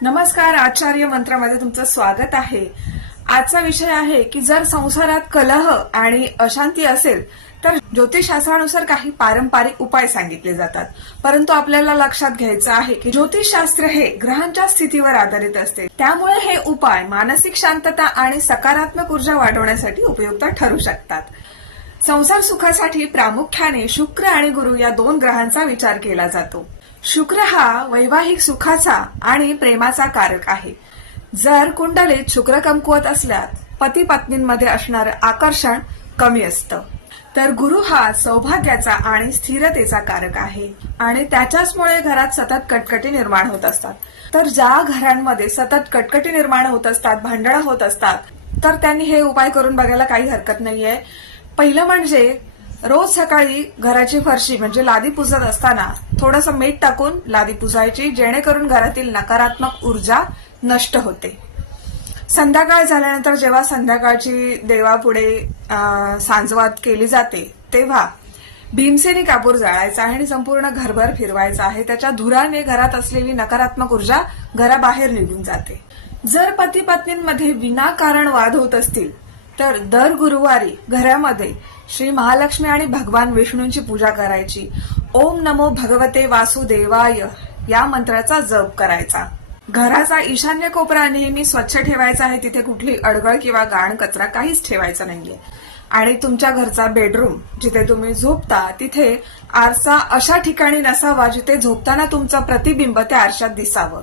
नमस्कार, आचार्य मंत्रामध्ये तुमचं स्वागत आहे। आजचा विषय आहे की जर संसारात कलह आणि अशांती असेल तर ज्योतिषशास्त्रानुसार काही पारंपरिक उपाय सांगितले जातात। परंतु आपल्याला लक्षात घ्यायचं आहे की ज्योतिषशास्त्र हे ग्रहांच्या स्थितीवर आधारित असते, त्यामुळे हे उपाय मानसिक शांतता आणि सकारात्मक ऊर्जा वाढवण्यासाठी उपयुक्त ठरू शकतात। संसार सुखासाठी प्रामुख्याने शुक्र आणि गुरु या दोन ग्रहांचा विचार केला जातो। शुक्र हा वैवाहिक सुखाचा आणि प्रेमाचा कारक आहे। जर कुंडलीत शुक्र कमकुवत असल्यास पती पत्नींमध्ये असणारे आकर्षण कमी असतं, तर गुरु हा सौभाग्याचा आणि स्थिरतेचा कारक आहे आणि त्याच्याचमुळे घरात सतत कटकटी निर्माण होत असतात। तर ज्या घरांमध्ये सतत कटकटी निर्माण होत असतात, भांडणं होत असतात, तर त्यांनी हे उपाय करून बघायला काही हरकत नाहीये। पहिलं म्हणजे रोज सकाळी घराची फरशी म्हणजे लादी पुसत असताना थोडंसं मीठ टाकून लादी पुसायची, जेणेकरून घरातील नकारात्मक ऊर्जा नष्ट होते। संध्याकाळ झाल्यानंतर जेव्हा संध्याकाळची देवापुढे सांजवात केली जाते तेव्हा भीमसेनी कापूर जाळायचा आणि संपूर्ण घरभर फिरवायचा आहे। त्याच्या धुराने घरात असलेली नकारात्मक ऊर्जा घराबाहेर निघून जाते। जर पती पत्नींमध्ये विनाकारण वाद होत असतील तर दर गुरुवारी घरामध्ये श्री महालक्ष्मी आणि भगवान विष्णूंची पूजा करायची। ओम नमो भगवते वासुदेवाय या मंत्राचा जप करायचा। घराचा ईशान्य कोपरा नेहमी स्वच्छ ठेवायचा आहे, तिथे कुठली अडगळ किंवा घाण कचरा काहीच ठेवायचा नाहीये। आणि तुमच्या घरचा बेडरूम जिथे तुम्ही झोपता तिथे आरसा अशा ठिकाणी नसावा जिथे झोपताना तुमचं प्रतिबिंब त्या आरशात दिसावं।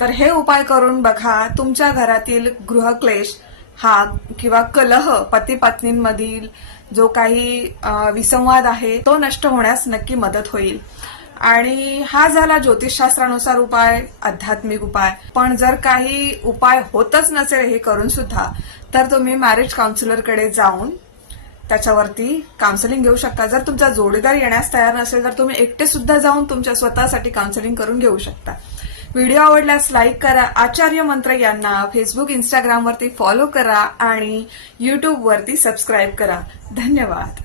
तर हे उपाय करून बघा, तुमच्या घरातील गृहक्लेश हा किंवा कलह पती पत्नींमधील जो काही विसंवाद आहे तो नष्ट होण्यास नक्की मदत होईल। आणि हा झाला ज्योतिषशास्त्रानुसार उपाय, आध्यात्मिक उपाय। पण जर काही उपाय होतच नसेल हे करून सुद्धा, तर तुम्ही मॅरेज काउन्सिलरकडे जाऊन त्याच्यावरती काउन्सिलिंग घेऊ शकता। जर तुमचा जोडीदार येण्यास तयार नसेल तर तुम्ही एकटे सुद्धा जाऊन तुमच्या स्वतःसाठी काउन्सिलिंग करून घेऊ शकता। व्हिडिओ आवडल्यास लाईक करा, आचार्य मंत्र यांना फेसबुक इंस्टाग्राम वरती फॉलो करा आणि YouTube वरती सबस्क्राईब करा। धन्यवाद।